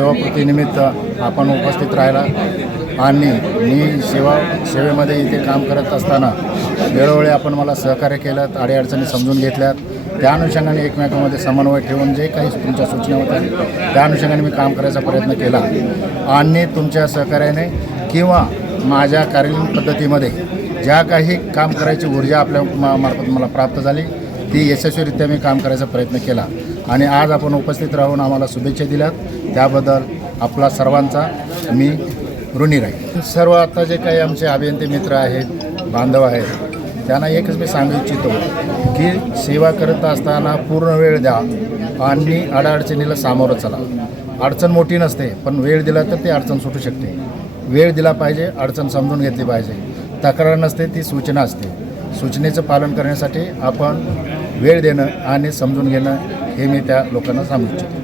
सेवाकृतीनिमित्त आपण उपस्थित राहिला आणि मी सेवेमध्ये इथे काम करत असताना वेळोवेळी आपण मला सहकार्य केलं, अडीअडचणी समजून घेतल्यात. त्या अनुषंगाने एकमेकांमध्ये समन्वय ठेवून जे काही तुमच्या सूचना होत्या त्या अनुषंगाने मी काम करायचा प्रयत्न केला आणि तुमच्या सहकार्याने किंवा माझ्या कार्यक्रम पद्धतीमध्ये ज्या काही काम करायची ऊर्जा आपल्या मार्फत मला प्राप्त झाली ती यशस्वीरित्या मी काम करायचा प्रयत्न केला आणि आज आपण उपस्थित राहून आम्हाला शुभेच्छा दिल्यात त्याबद्दल आपला सर्वांचा मी ऋणी राहील. सर्व आता जे काही आमचे अभियंते मित्र आहेत, बांधव आहेत, त्यांना एकच मी सांगू इच्छितो की सेवा करत असताना पूर्ण वेळ द्या आणि अडचणीला सामोरं चला. अडचण मोठी नसते पण वेळ दिला तर ती अडचण सुटू शकते. वेळ दिला पाहिजे, अडचण समजून घेतली पाहिजे. तक्रार नसते, ती सूचना असते. सूचनेचं पालन करण्यासाठी आपण वेळ देणं आणि समजून घेणं हे मी त्या लोकांना सांगू इच्छितो.